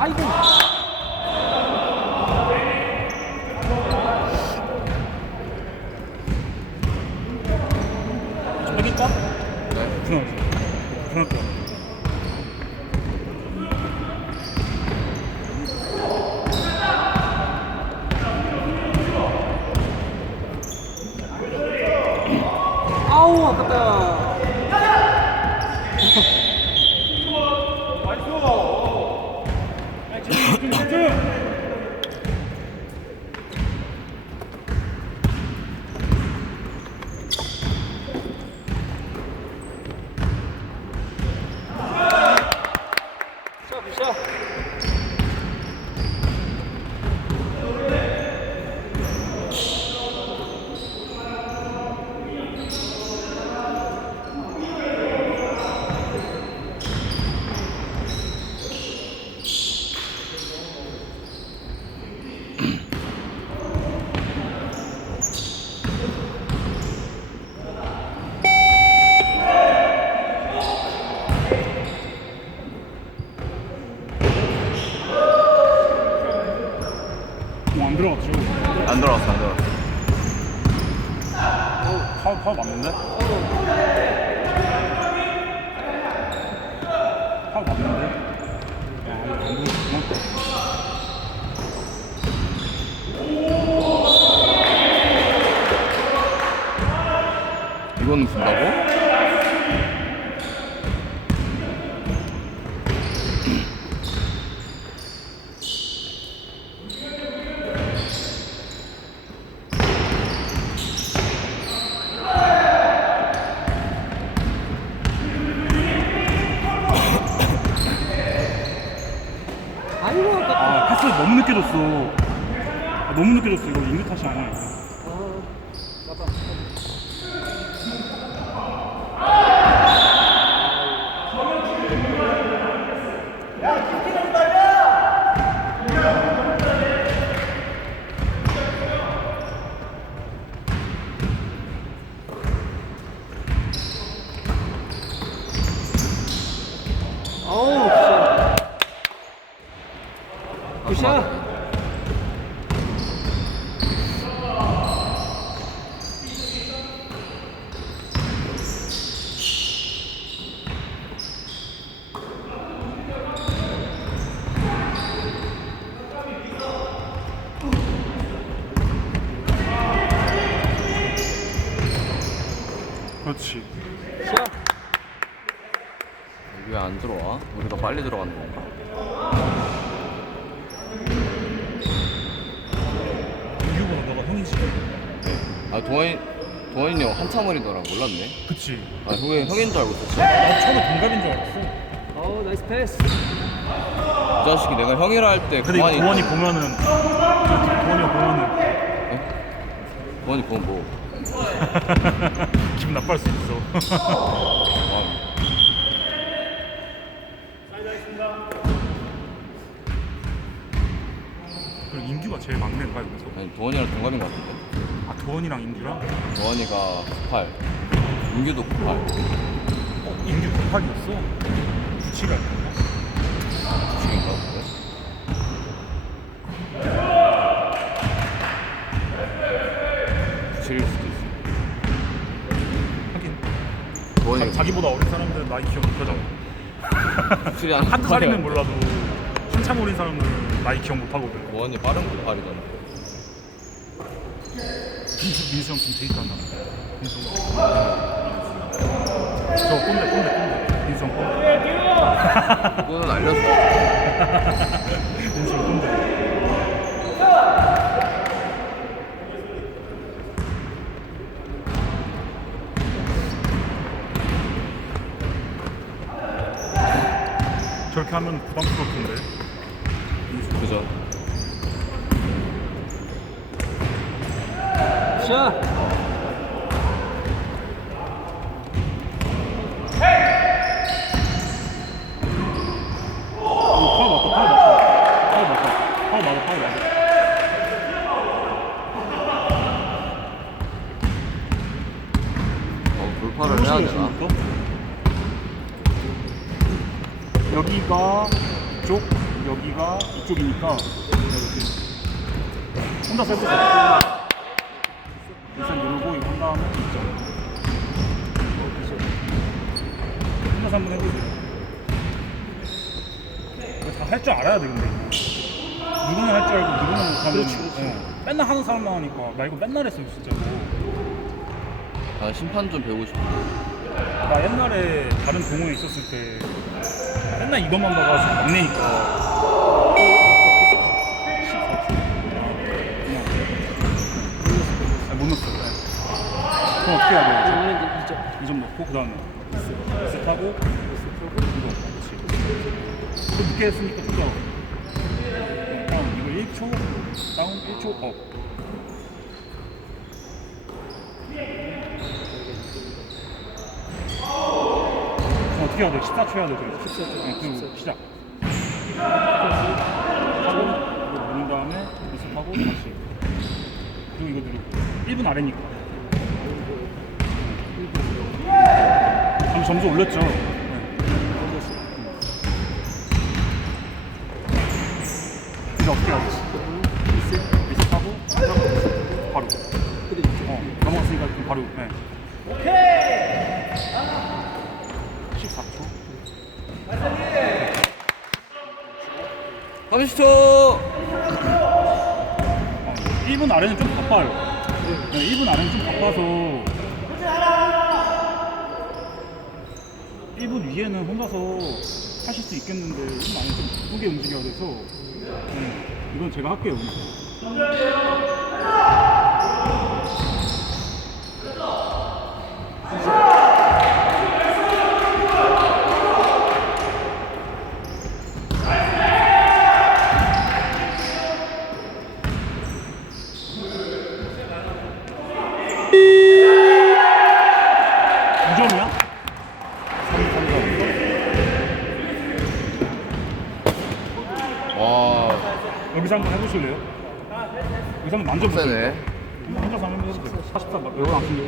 아이고. 좀 이길까? 네. 불안할 것 같아. 아우 아깝다. 자, 굿샷. 어, 안 들어갔죠? 안 들어왔어, 안 들어왔어. 파울, 파울 맞는데? 파울 맞는데? 이거는? 아이고, 아깝다. 아, 패스 너무 늦게 줬어. 아, 너무 늦게 줬어. 이거 인규 탓이 아니야. 이거. 굿샷. 그렇지. 샷. 왜안 들어와? 우리가 빨리 들어가는 건가? 이유보다 너가 형이지. 아, 동원이, 동원이 형 한참 어리더라. 몰랐네. 그치. 아, 형이 형인 줄 알고 있었지. 나 처음에 동갑인 줄 알았어. 어 나이스 패스 이 자식이 내가 형이라 할때 근데. 도원이 보면은 도원이 보면은 동원이 그건 뭐. 기분 나빠할 수 있어. 인규가 제일 막내인가 여기서? 아니, 동원이랑 동갑인 것 같은데. 아 도원이랑 인규랑? 동원이가 98. 민규도 98. 어 인규 98이었어. 구치가 있나? 주식인가 본데. 구칠일 수도 있어. 하긴 동원이가 자, 기보다 어린 사람들은 나이 기억 못하잖아. 한두 살이면 몰라도 한참 어린 사람들은 나이 기억 못하거든. 동원이 빠른 98이잖아. 민수 민수 형좀 데이트 한다. 민수 형. 저 꼰대 꼰대 꼰대. 민수 형 꼰대. 그거는 알렸어. 민수 형 꼰대. 저렇게 하면 부담스러울 텐데. 그죠? 맞아. 어, 돌파를 해야 되나? 여기가 쪽, 여기가 이쪽이니까 이렇게 혼자서 해보세요. 일단 누르고 이거 한 다음에 있죠. 혼자서 한번 해보세요. 이거 다할 줄 알아야 돼 근데 누구는 할 줄 알고 누구는 못하면 그렇지, 그렇지. 어, 맨날 하는 사람만 하니까 나 이거 맨날 했어요 진짜로 아 심판 좀 배우고 싶어. 나 옛날에 다른 동호회 있었을 때 맨날 이것만 봐가지고 안 내니까 아, 못 넣었어요 네. 그럼 어떻게 해야 돼요? 이번에 이제 2점. 2점 넣고 그 다음에 리셋하고 이거 그렇지 또 늦게 했으니까 좀 더. 네, 다운 이거 1초 다운 1초 업 그럼 어떻게 해야 돼? 14초 해야 되죠? 14초. 네, 그리고 14초. 시작 하고 누른 다음에 리셋하고 다시 그리고 이거 누르고 1분 아래니까 점- 점수 올렸죠? 네. 이제 어떻게 해야 되지? 리셋, 리셋하고 바로 어, 넘어갔으니까 그럼 바로 네. 오케이 14초 30초. 어, 1분 아래는 좀 바빠요. 네, 1분 아래는 좀 바빠서. 1분 위에는 혼자서 하실 수 있겠는데 1분 안에 좀 바쁘게 움직여야 돼서. 네, 이건 제가 할게요. 이점이야 3, 3, 와 해보실래요? 여기서 한번 만져보세요 세네. 혼자서 한번 해보세요 44 막, 여기 안 쓰니까